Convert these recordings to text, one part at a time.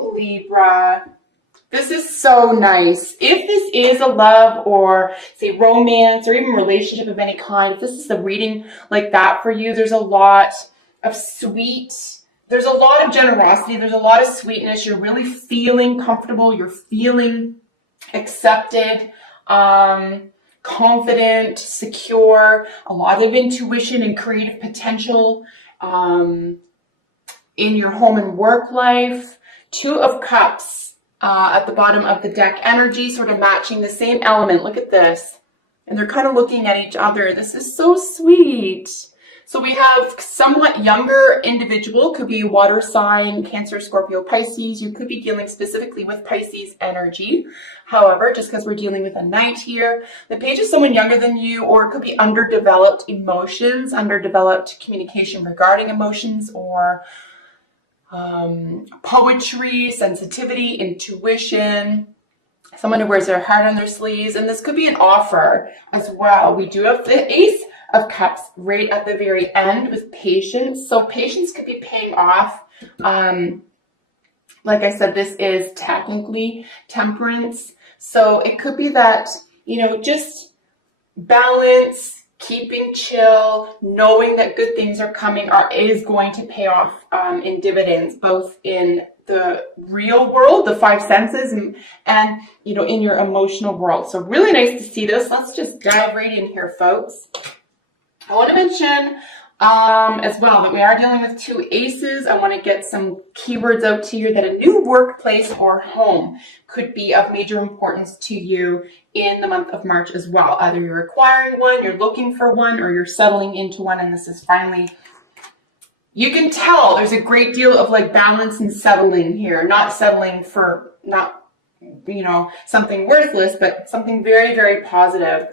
you, Libra. This is so nice. If this is a love or say romance or even relationship of any kind, if this is a reading like that for you, there's a lot of there's a lot of generosity, there's a lot of sweetness. You're really feeling comfortable, you're feeling accepted, confident, secure, a lot of intuition and creative potential in your home and work life. Two of Cups at the bottom of the deck, energy sort of matching the same element. Look at this. And they're kind of looking at each other. This is so sweet. So we have somewhat younger individual, could be water sign, Cancer, Scorpio, Pisces. You could be dealing specifically with Pisces energy. However, just because we're dealing with a knight here, the page is someone younger than you, or it could be underdeveloped emotions, underdeveloped communication regarding emotions, or poetry, sensitivity, intuition. Someone who wears their heart on their sleeves. And this could be an offer as well. We do have the Ace of Cups right at the very end with patience. So patience could be paying off. Like I said, this is technically Temperance. So it could be that, just balance, keeping chill, knowing that good things are coming is going to pay off in dividends, both in the real world, the five senses, and in your emotional world. So really nice to see this. Let's just dive right in here, folks. I want to mention as well that we are dealing with two aces. I want to get some keywords out to you that a new workplace or home could be of major importance to you in the month of March as well. Either you're acquiring one, you're looking for one, or you're settling into one, and this is finally, you can tell there's a great deal of like balance and settling here. Not settling for something worthless, but something very, very positive.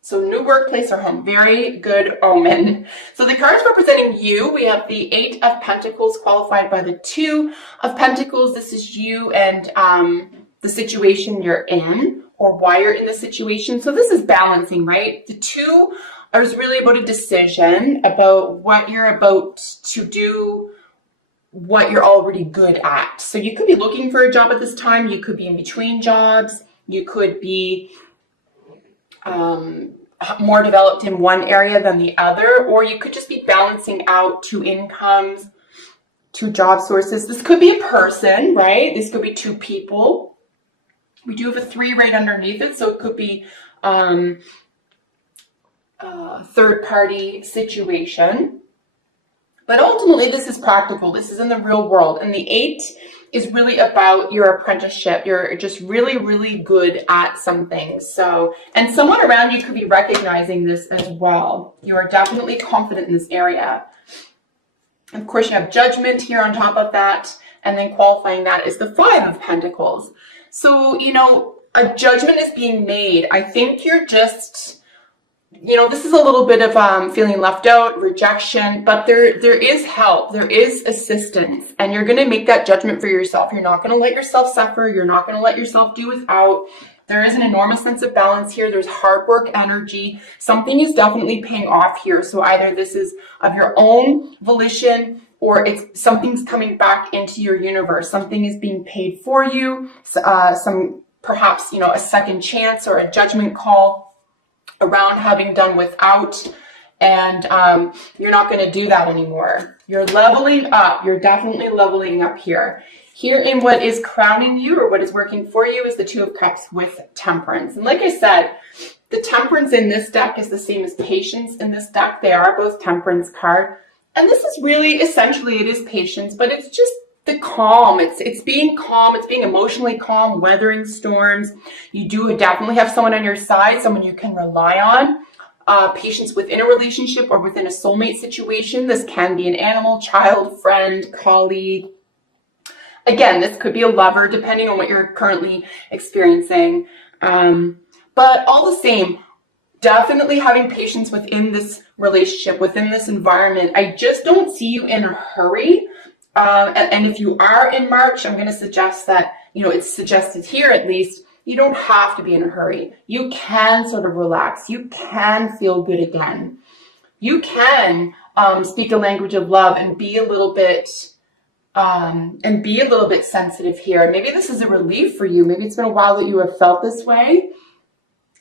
So new workplace or home, very good omen. So the cards representing you, we have the Eight of Pentacles qualified by the Two of Pentacles. This is you and the situation you're in, or why you're in the situation. So this is balancing, right? The Two is really about a decision, about what you're about to do, what you're already good at. So you could be looking for a job at this time. You could be in between jobs. You could be more developed in one area than the other, or you could just be balancing out two incomes, two job sources. This could be a person, right? This could be two people. We do have a 3 right underneath it, so it could be a third-party situation. But ultimately, this is practical. This is in the real world. And the 8 is really about your apprenticeship. You're just really, really good at something. So, and someone around you could be recognizing this as well. You are definitely confident in this area. Of course, you have Judgment here on top of that. And then qualifying that is the 5 of Pentacles. So, a judgment is being made. I think you're just, this is a little bit of feeling left out, rejection, but there is help, there is assistance, and you're going to make that judgment for yourself. You're not going to let yourself suffer. You're not going to let yourself do without. There is an enormous sense of balance here. There's hard work energy. Something is definitely paying off here. So either this is of your own volition, or something's coming back into your universe. Something is being paid for you. Perhaps, a second chance or a judgment call around having done without, and you're not going to do that anymore. You're leveling up. You're definitely leveling up here. Here in what is crowning you, or what is working for you, is the 2 of Cups with Temperance. And like I said, the Temperance in this deck is the same as Patience in this deck. They are both Temperance card. And this is really, essentially, it is patience, but it's just the calm. It's being calm. It's being emotionally calm, weathering storms. You do definitely have someone on your side, someone you can rely on. Patience within a relationship or within a soulmate situation. This can be an animal, child, friend, colleague. Again, this could be a lover, depending on what you're currently experiencing. But all the same, definitely having patience within this relationship, within this environment. I just don't see you in a hurry. And if you are in March, I'm going to suggest that, it's suggested here at least, you don't have to be in a hurry. You can sort of relax. You can feel good again. You can speak a language of love and be a little bit and be a little bit sensitive here. Maybe this is a relief for you. Maybe it's been a while that you have felt this way.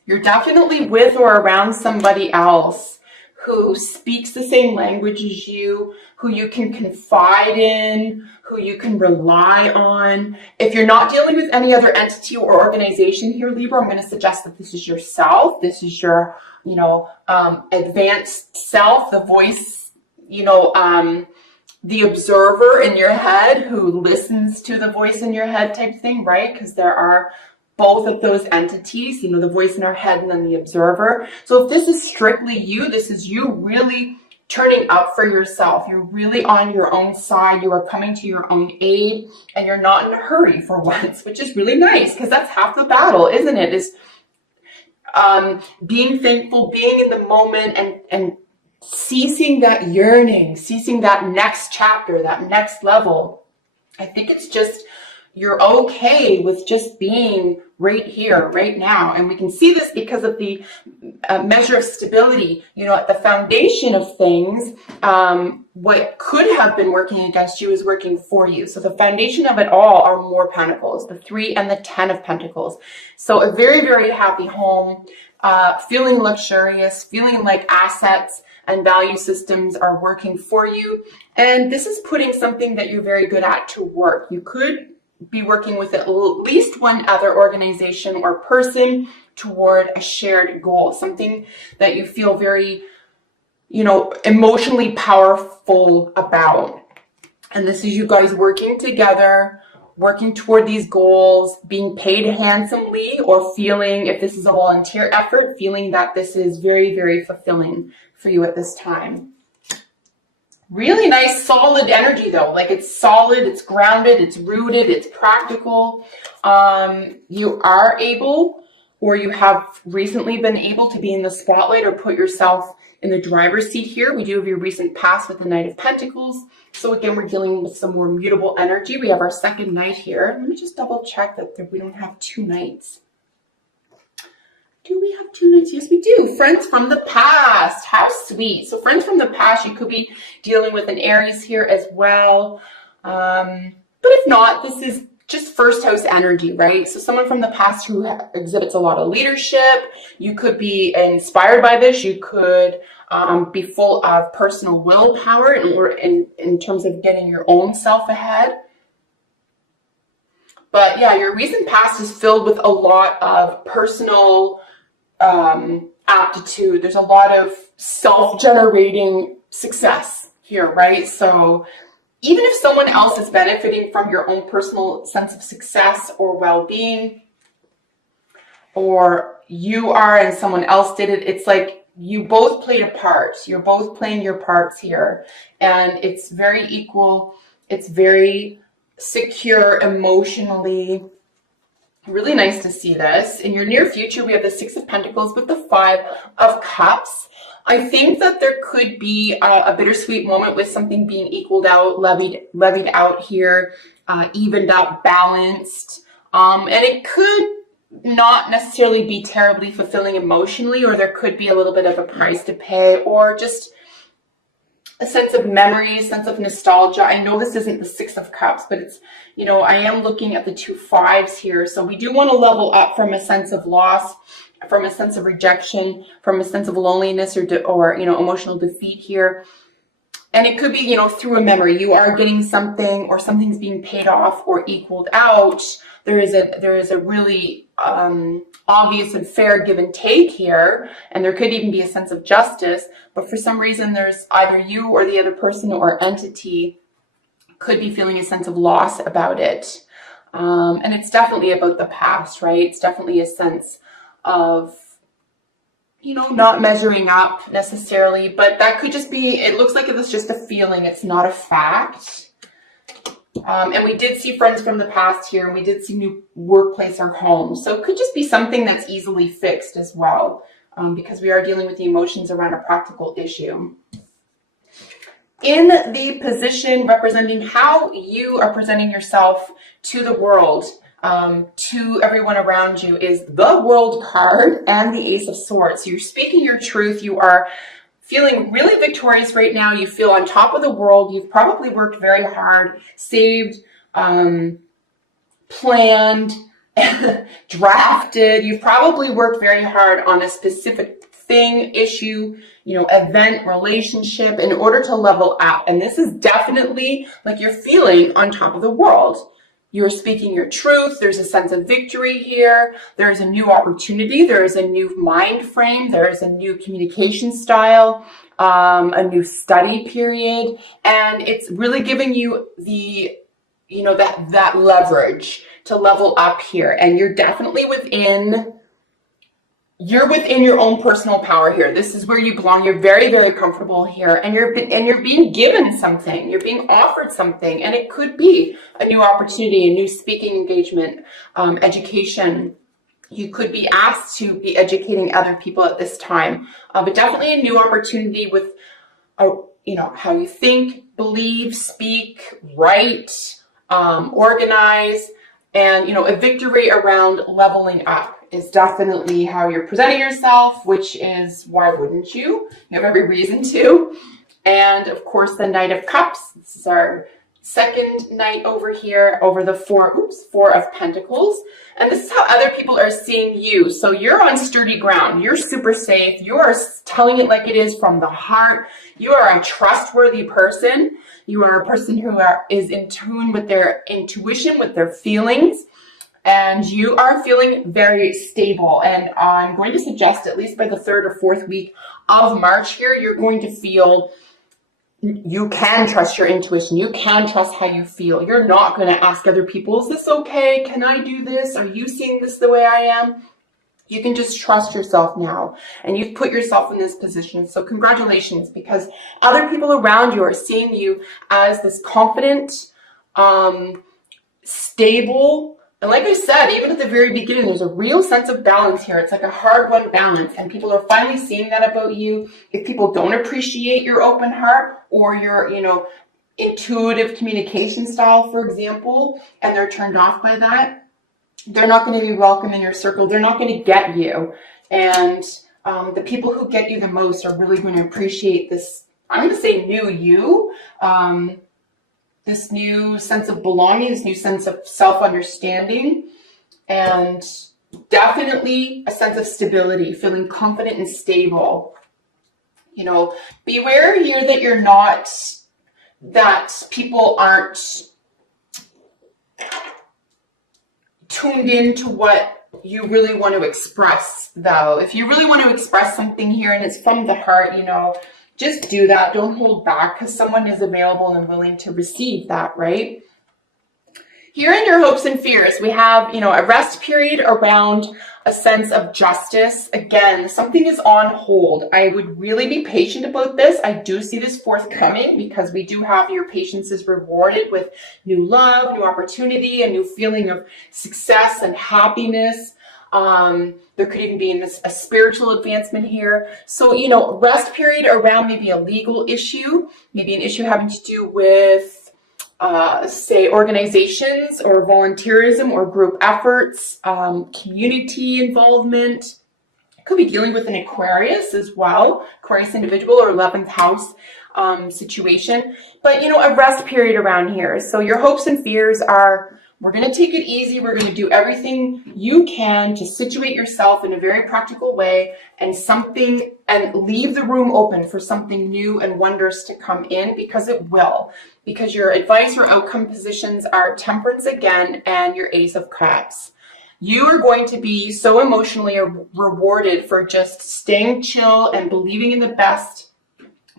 You're definitely with or around somebody else who speaks the same language as you, who you can confide in, who you can rely on. If you're not dealing with any other entity or organization here, Libra, I'm going to suggest that this is yourself. This is your, advanced self, the voice, the observer in your head who listens to the voice in your head type thing, right? Because there are both of those entities, the voice in our head and then the observer. So if this is strictly you, this is you really turning up for yourself. You're really on your own side. You are coming to your own aid, and you're not in a hurry for once, which is really nice, because that's half the battle, isn't it? Is being thankful, being in the moment, and ceasing that yearning, ceasing that next chapter, that next level. I think it's just, you're okay with just being right here, right now. And we can see this because of the measure of stability. At the foundation of things, what could have been working against you is working for you. So the foundation of it all are more pentacles, the 3 and the 10 of pentacles. So a very, very happy home, feeling luxurious, feeling like assets and value systems are working for you. And this is putting something that you're very good at to work. You could be working with at least one other organization or person toward a shared goal, something that you feel very, emotionally powerful about. And this is you guys working together, working toward these goals, being paid handsomely, or feeling, if this is a volunteer effort, feeling that this is very, very fulfilling for you at this time. Really nice, solid energy though. Like, it's solid, it's grounded, it's rooted, it's practical. You are able, or you have recently been able to be in the spotlight or put yourself in the driver's seat here. We do have your recent past with the Knight of Pentacles. So again, we're dealing with some more mutable energy. We have our second Knight here. Let me just double check that we don't have 2 Knights. Do we have 2 Knights? Yes, we do. Friends from the past. How sweet. So friends from the past, you could be dealing with an Aries here as well. But if not, this is just first house energy, right? So someone from the past who exhibits a lot of leadership. You could be inspired by this. You could be full of personal willpower in terms of getting your own self ahead. But yeah, your recent past is filled with a lot of personal aptitude. There's a lot of self-generating success here, right? So even if someone else is benefiting from your own personal sense of success or well-being, or you are and someone else did it, it's like you both played a part. You're both playing your parts here, and it's very equal. It's very secure emotionally. Really nice to see this. In your near future, we have the 6 of Pentacles with the 5 of Cups. I think that there could be a bittersweet moment with something being equaled out, levied out here, evened out, balanced. And it could not necessarily be terribly fulfilling emotionally, or there could be a little bit of a price to pay, or just a sense of memory, a sense of nostalgia. I know this isn't the 6 of Cups, but it's, I am looking at the 2 5s here. So we do want to level up from a sense of loss, from a sense of rejection, from a sense of loneliness or emotional defeat here. And it could be, through a memory. You are getting something, or something's being paid off or equaled out. There is a really obvious and fair give and take here, and there could even be a sense of justice. But for some reason, there's either you or the other person or entity could be feeling a sense of loss about it. And it's definitely about the past, right? It's definitely a sense of, not measuring up necessarily, but that could just be, it looks like it was just a feeling. It's not a fact. And we did see friends from the past here, and we did see new workplace or home. So it could just be something that's easily fixed as well, because we are dealing with the emotions around a practical issue. In the position representing how you are presenting yourself to the world, to everyone around you, is the World card and the Ace of Swords. So you're speaking your truth. You are feeling really victorious right now. You feel on top of the world. You've probably worked very hard, saved, planned, drafted. You've probably worked very hard on a specific thing, issue, event, relationship in order to level up. And this is definitely like you're feeling on top of the world. You're speaking your truth. There's a sense of victory here. There's a new opportunity. There is a new mind frame. There is a new communication style, a new study period. And it's really giving you the, that leverage to level up here. And you're definitely within your own personal power here. This is where you belong. You're very, very comfortable here, and you're being given something. You're being offered something, and it could be a new opportunity, a new speaking engagement, education. You could be asked to be educating other people at this time, but definitely a new opportunity with, how you think, believe, speak, write, organize, and a victory around leveling up is definitely how you're presenting yourself, which is why wouldn't you? You have every reason to. And of course, the Knight of Cups. This is our second knight over here, over the Four of Pentacles. And this is how other people are seeing you. So you're on sturdy ground. You're super safe. You are telling it like it is from the heart. You are a trustworthy person. You are a person who is in tune with their intuition, with their feelings. And you are feeling very stable. And I'm going to suggest at least by the 3rd or 4th week of March here, you're going to feel you can trust your intuition. You can trust how you feel. You're not going to ask other people, is this okay? Can I do this? Are you seeing this the way I am? You can just trust yourself now. And you've put yourself in this position. So congratulations, because other people around you are seeing you as this confident, stable. And like I said, even at the very beginning, there's a real sense of balance here. It's like a hard-won balance, and people are finally seeing that about you. If people don't appreciate your open heart or your, intuitive communication style, for example, and they're turned off by that, they're not going to be welcome in your circle. They're not going to get you. And the people who get you the most are really going to appreciate this, I'm going to say new you, this new sense of belonging, this new sense of self-understanding, and definitely a sense of stability, feeling confident and stable. Beware here that people aren't tuned into what you really want to express, though. If you really want to express something here and it's from the heart, just do that. Don't hold back, because someone is available and willing to receive that, right? Here in your hopes and fears, we have, a rest period around a sense of justice. Again, something is on hold. I would really be patient about this. I do see this forthcoming, because we do have your patience is rewarded with new love, new opportunity, a new feeling of success and happiness. There could even be a spiritual advancement here. So, rest period around maybe a legal issue, maybe an issue having to do with, say, organizations or volunteerism or group efforts, community involvement. Could be dealing with an Aquarius as well, Aquarius individual or 11th house situation. But, a rest period around here. So your hopes and fears are, we're going to take it easy. We're going to do everything you can to situate yourself in a very practical way and leave the room open for something new and wondrous to come in, because it will. Because your advice or outcome positions are Temperance again and your Ace of Cups. You are going to be so emotionally rewarded for just staying chill and believing in the best,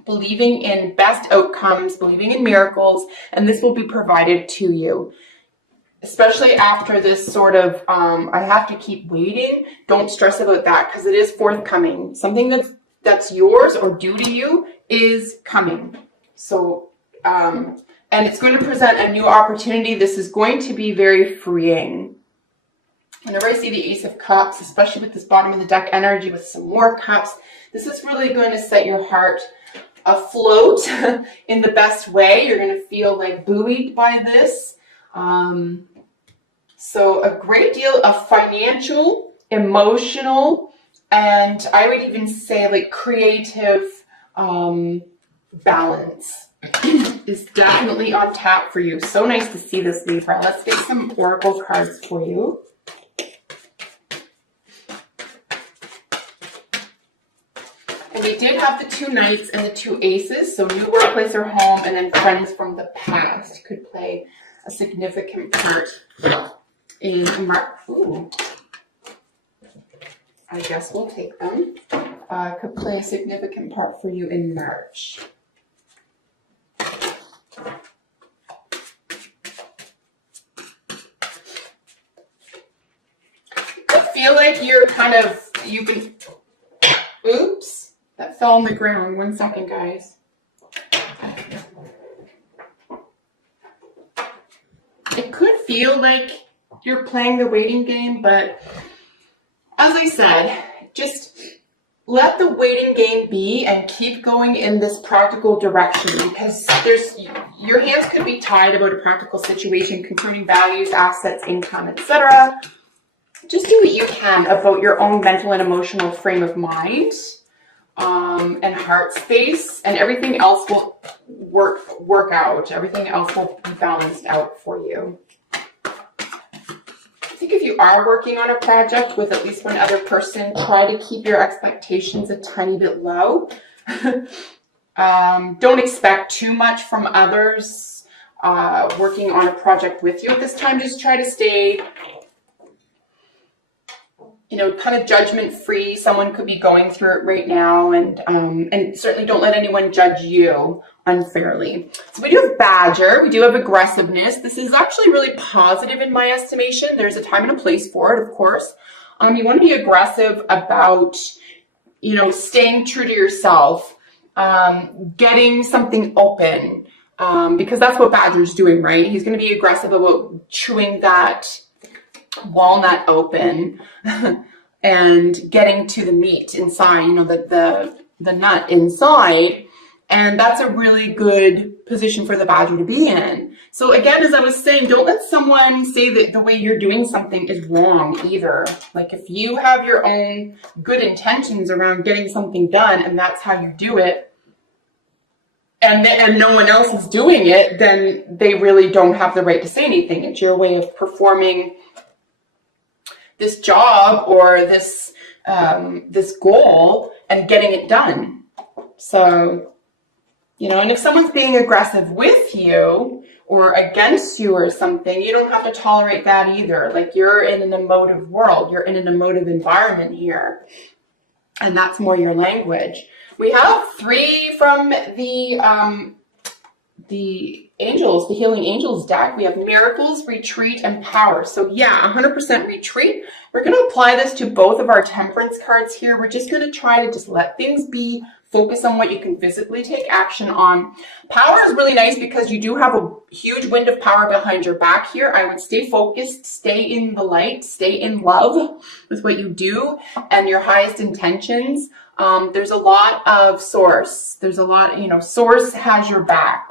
believing in best outcomes, believing in miracles, and this will be provided to you. Especially after this sort of, I have to keep waiting. Don't stress about that, because it is forthcoming. Something that's yours or due to you is coming. So, and it's going to present a new opportunity. This is going to be very freeing. Whenever I see the Ace of Cups, especially with this bottom of the deck energy with some more cups, this is really going to set your heart afloat in the best way. You're going to feel like buoyed by this. So a great deal of financial, emotional, and I would even say like creative balance is definitely on tap for you. So nice to see this, Libra. Let's get some oracle cards for you. And we did have the 2 knights and the 2 aces, so new workplace or home, and then friends from the past could play a significant part in ooh. I guess we'll take them. Could play a significant part for you in March. I feel like you're kind of, you can, oops, that fell on the ground. 1 second, guys. It could feel like you're playing the waiting game, but as I said, just let the waiting game be and keep going in this practical direction, because your hands could be tied about a practical situation concerning values, assets, income, etc. Just do what you can about your own mental and emotional frame of mind and heart space, and everything else will work out. Everything else will be balanced out for you. I think if you are working on a project with at least one other person, try to keep your expectations a tiny bit low. Don't expect too much from others working on a project with you at this time. Just try to stay, kind of judgment free. Someone could be going through it right now, and certainly don't let anyone judge you unfairly. So we do have Badger, we do have aggressiveness. This is actually really positive in my estimation. There's a time and a place for it, of course. You want to be aggressive about, staying true to yourself, getting something open, because that's what Badger's doing, right? He's going to be aggressive about chewing that walnut open and getting to the meat inside, the nut inside. And that's a really good position for the Badger to be in. So again, as I was saying, don't let someone say that the way you're doing something is wrong either. Like if you have your own good intentions around getting something done and that's how you do it, and no one else is doing it, then they really don't have the right to say anything. It's your way of performing this job or this goal and getting it done. So, and if someone's being aggressive with you or against you or something, you don't have to tolerate that either. Like you're in an emotive world, you're in an emotive environment here, and that's more your language. We have 3 from the angels, the Healing Angels deck. We have Miracles, Retreat, and Power. So yeah, 100% retreat. We're going to apply this to both of our Temperance cards here. We're just going to try to just let things be, focus on what you can physically take action on. Power is really nice because you do have a huge wind of power behind your back here. I would stay focused, stay in the light, stay in love with what you do and your highest intentions. There's a lot of source. There's a lot, source has your back.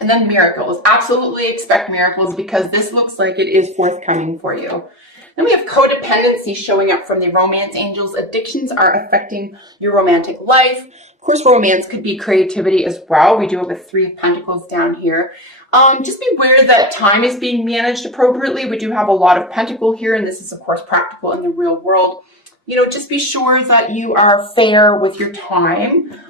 And then miracles. Absolutely expect miracles because this looks like it is forthcoming for you. Then we have codependency showing up from the romance angels. Addictions are affecting your romantic life. Of course, romance could be creativity as well. We do have a 3 of Pentacles down here. Just beware that time is being managed appropriately. We do have a lot of Pentacle here, and this is, of course, practical in the real world. Just be sure that you are fair with your time.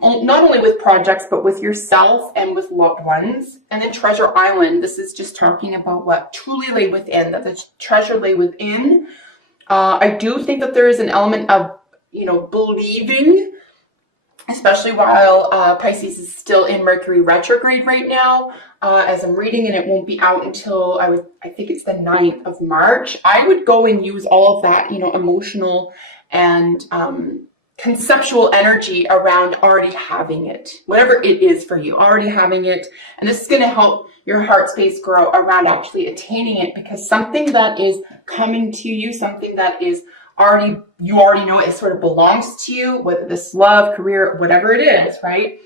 Not only with projects, but with yourself and with loved ones. And then Treasure Island, this is just talking about what truly lay within, that the treasure lay within. I do think that there is an element of, believing, especially while Pisces is still in Mercury retrograde right now. As I'm reading, and it won't be out until I think it's the 9th of March. I would go and use all of that, emotional and conceptual energy around already having it, whatever it is for you, already having it. And this is going to help your heart space grow around actually attaining it, because something that is coming to you, something that is you already know it sort of belongs to you, whether this love, career, whatever it is, right?